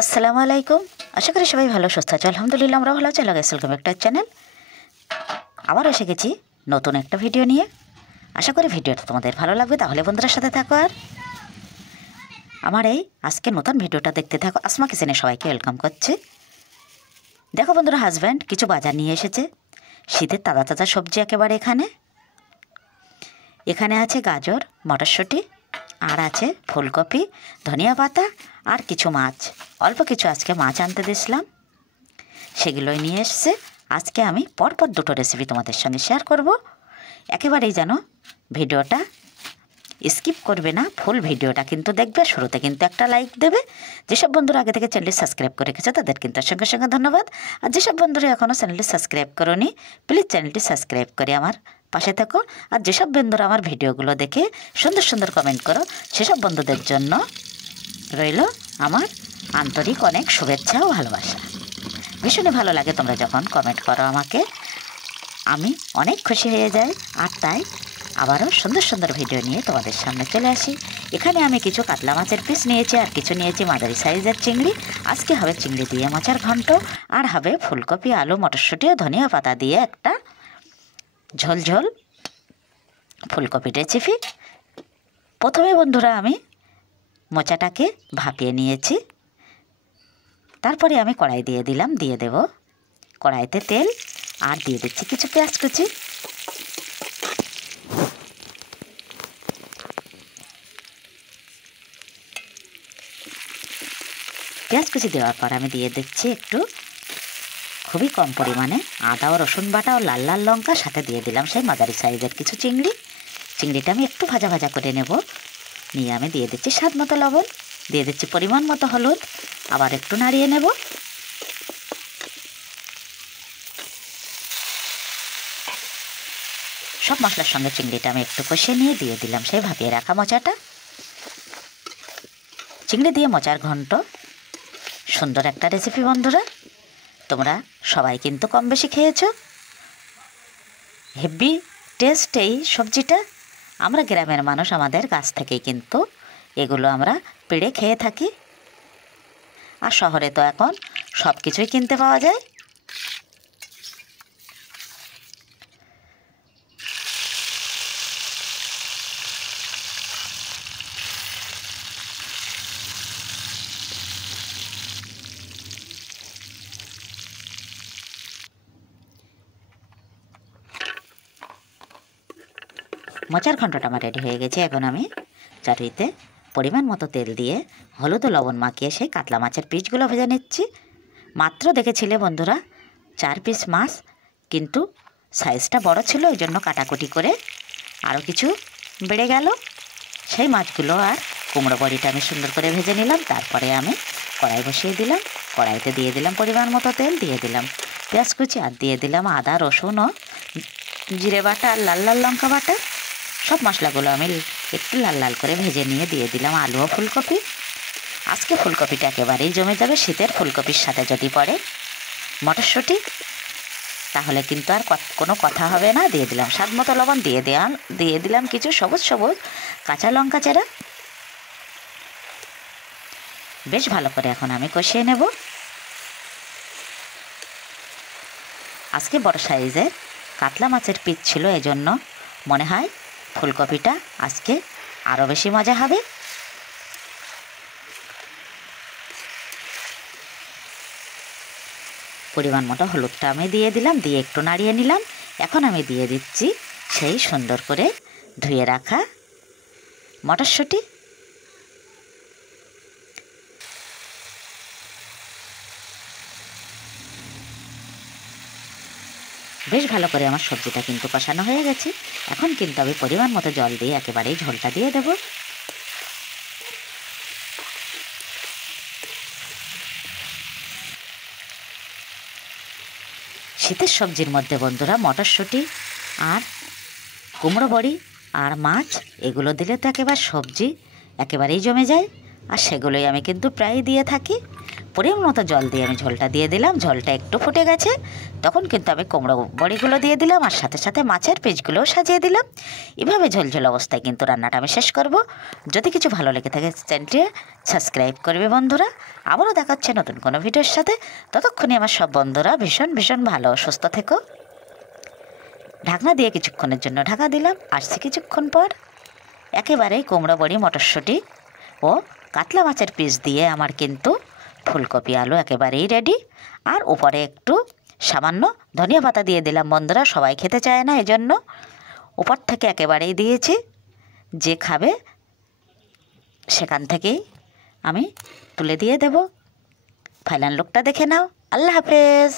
আসসালামু আলাইকুম। আশা করি সবাই ভালো সুস্থ আছে। আলহামদুলিল্লাহ আমরা ভালো আছি। ওয়েলকাম একটা চ্যানেল। আবার এসে গেছি নতুন একটা ভিডিও নিয়ে। আশা করি ভিডিওটা তোমাদের ভালো লাগবে। তাহলে বন্ধুদের সাথে থাকো আর আমার এই আজকে নতুন ভিডিওটা দেখতে থাকো। আসমা কিচেনে সবাইকে ওয়েলকাম করছি। দেখো বন্ধুরা, হাজব্যান্ড কিছু বাজার নিয়ে এসেছে। শীতের তাজা তাজা সবজি একেবারে এখানে আছে গাজর, মটরশুঁটি, আর আছে ফুলকপি, ধনিয়া পাতা আর কিছু মাছ। অল্প কিছু আজকে মাছ আনতে দিয়েছিলাম, সেগুলোই নিয়ে এসছে। আজকে আমি পরপর দুটো রেসিপি তোমাদের সঙ্গে শেয়ার করব। একেবারেই যেন ভিডিওটা স্কিপ করবে না, ফুল ভিডিওটা কিন্তু দেখবে। শুরুতে কিন্তু একটা লাইক দেবে। যেসব বন্ধুরা আগে থেকে চ্যানেলটি সাবস্ক্রাইব করে রেখেছে তাদের কিন্তু সঙ্গে সঙ্গে ধন্যবাদ। আর যেসব বন্ধুরা এখনও চ্যানেলটি সাবস্ক্রাইব করোনি, প্লিজ চ্যানেলটি সাবস্ক্রাইব করে আমার পাশে থাকো। আর যেসব বন্ধুরা আমার ভিডিওগুলো দেখে সুন্দর সুন্দর কমেন্ট করো, সেসব বন্ধুদের জন্য রইল আমার আন্তরিক অনেক শুভেচ্ছা ও ভালোবাসা। ভীষণই ভালো লাগে তোমরা যখন কমেন্ট করো আমাকে, আমি অনেক খুশি হয়ে যাই। আর তাই আবারও সুন্দর সুন্দর ভিডিও নিয়ে তোমাদের সামনে চলে আসি। এখানে আমি কিছু কাতলা মাছের পিস নিয়েছি, আর কিছু নিয়েছি মাঝারি সাইজের চিংড়ি। আজকে হবে চিংড়ি দিয়ে মাছের ঘন্ট, আর হবে ফুলকপি, আলু, মটরশুঁটি ও ধনিয়া পাতা দিয়ে একটা ঝোলঝোল ফুলকপি রেসিপি। প্রথমে বন্ধুরা আমি মোচাটাকে ভাপিয়ে নিয়েছি। তারপরে আমি কড়াই দিয়ে দেব কড়াইতে তেল, আর দিয়ে দিচ্ছি কিছু পেঁয়াজ কুচি। পেঁয়াজ কুচি দেওয়ার পর আমি দিয়ে দিচ্ছি একটু খুবই কম পরিমাণে আদা ও রসুন বাটা ও লাল লাল লঙ্কা, সাথে দিয়ে দিলাম সেই মাঝারি সাইজের কিছু চিংড়ি। চিংড়িটা আমি একটু ভাজা ভাজা করে নেব। নিয়ে আমি দিয়ে দিচ্ছি স্বাদ মতো লবণ, দিয়ে দিচ্ছি পরিমাণ মতো হলুদ, আবার একটু নাড়িয়ে নেব। সব মশলার সঙ্গে চিংড়িটা আমি একটু কষিয়ে নিয়ে দিয়ে দিলাম সেই ভাপিয়ে রাখা মোচাটা। চিংড়ি দিয়ে মোচার ঘন্ট সুন্দর একটা রেসিপি বন্ধুরা, তোমরা সবাই কিন্তু কম বেশি খেয়েছো। হেভি টেস্ট এই সবজিটা। আমরা গ্রামের মানুষ, আমাদের গাছ থেকেই কিন্তু এগুলো আমরা পেড়ে খেয়ে থাকি। আর শহরে তো এখন সব কিছুই কিনতে পাওয়া যায়। মোচার ঘন্টটা আমার রেডি হয়ে গেছে। এখন আমি চাটুইতে পরিমাণ মতো তেল দিয়ে হলুদ ও লবণ মাখিয়ে সেই কাতলা মাছের পিসগুলো ভেজে নিচ্ছি। মাত্র দেখেছিলে বন্ধুরা 4 পিস মাছ, কিন্তু সাইজটা বড় ছিল, ওই জন্য কাটাকুটি করে আরও কিছু বেড়ে গেল। সেই মাছগুলো আর কুমড়ো বড়িটা আমি সুন্দর করে ভেজে নিলাম। তারপরে আমি কড়াই বসিয়ে দিলাম। কড়াইতে দিয়ে দিলাম পরিমাণ মতো তেল, দিয়ে দিলাম পেঁয়াজ কুচি, আর দিয়ে দিলাম আদা, রসুন ও জিরে বাটা আর লাল লাল লঙ্কা বাটা। সব মশলাগুলো আমি একটু লাল লাল করে ভেজে নিয়ে দিয়ে দিলাম আলু ও ফুলকপি। আজকে ফুলকপিটা একেবারেই জমে যাবে। শীতের ফুলকপির সাথে যদি পড়ে মটরশুঁটি, তাহলে কিন্তু আর কোনো কথা হবে না। দিয়ে দিলাম স্বাদ মতো লবণ, দিয়ে দিলাম কিছু সবুজ সবুজ কাঁচা লঙ্কা চেরা। বেশ ভালো করে এখন আমি কষিয়ে নেব। আজকে বড় সাইজের কাতলা মাছের পিস ছিল, এজন্য মনে হয় ফুলকপিটা আজকে আরও বেশি মজা হবে। পরিমাণ মতো হলুদটা আমি দিয়ে দিলাম, দিয়ে একটু নাড়িয়ে নিলাম। এখন আমি দিয়ে দিচ্ছি সেই সুন্দর করে ধুয়ে রাখা মটরশুঁটি। বেশ ভালো করে আমার সবজিটা কিন্তু কষানো হয়ে গেছে। এখন কিন্তু আমি পরিমাণ মতো জল দিয়ে একেবারেই ঝোলটা দিয়ে দেব। শীতের সবজির মধ্যে বন্ধুরা মটরশুঁটি আর কুমড়ো বড়ি আর মাছ এগুলো দিলে তো একেবারে সবজি একেবারেই জমে যায়। আর সেগুলোই আমি কিন্তু প্রায় দিয়ে থাকি। পরিমাণ মতো জল দিয়ে আমি ঝোলটা দিয়ে দিলাম। ঝোলটা একটু ফুটে গেছে, তখন কিন্তু আমি কুমড়ো বড়িগুলো দিয়ে দিলাম, আর সাথে সাথে মাছের পিসগুলোও সাজিয়ে দিলাম। এভাবে ঝোলঝোল অবস্থায় কিন্তু রান্নাটা আমি শেষ করব। যদি কিছু ভালো লেগে থাকে চ্যানেলটি সাবস্ক্রাইব করবে বন্ধুরা। আবারও দেখাচ্ছে নতুন কোনো ভিডিওর সাথে। ততক্ষণে আমার সব বন্ধুরা ভীষণ ভীষণ ভালো সুস্থ থেকো। ঢাকনা দিয়ে কিছুক্ষণের জন্য ঢাকা দিলাম। আসছি কিছুক্ষণ পর। একেবারেই কুমড়ো বড়ি, মটরশুঁটি ও কাতলা মাছের পিস দিয়ে আমার কিন্তু ফুলকপি আলু একেবারেই রেডি। আর উপরে একটু সামান্য ধনিয়া পাতা দিয়ে দিলাম বন্ধুরা। সবাই খেতে চায় না, এজন্য উপর থেকে একেবারেই দিয়েছি। যে খাবে সেখান থেকেই আমি তুলে দিয়ে দেব। ফাইনাল লুকটা দেখে নাও। আল্লাহ হাফেজ।